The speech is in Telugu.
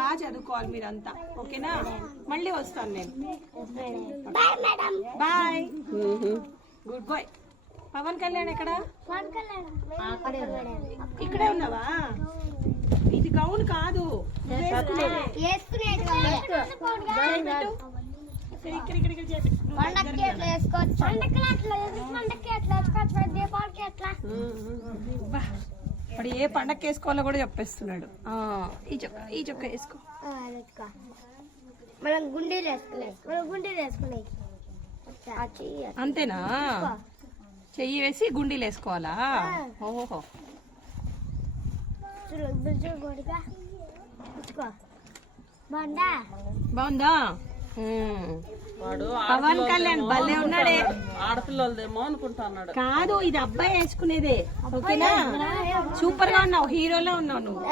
బాగా చదువుకోవాలి మీరంతా, ఓకేనా? మళ్ళీ వస్తాను నేను. Bye madam. Bye. Good bye. Pawan Kalyan ఎక్కడ? ఇక్కడే ఉన్నావా? ఇది గౌన్ కాదు, ఇప్పుడు ఏ పండగ వేసుకోవాలో కూడా చెప్పేస్తున్నాడు. ఈ చొక్క వేసుకో. మనం గుండీలు వేసుకునే అంతేనా? చెయ్యి వేసి గుండీలు వేసుకోవాలా? ఓహో, బాగుందా? పవన్ కళ్యాణ్ భలే ఉన్నాడే. ఆడపిల్లలదేమో అనుకుంటున్నాడు. కాదు, ఇది అబ్బాయి వేసుకునేదే, ఓకేనా? సూపర్ గా ఉన్నావు, హీరోలో ఉన్నావు నువ్వు.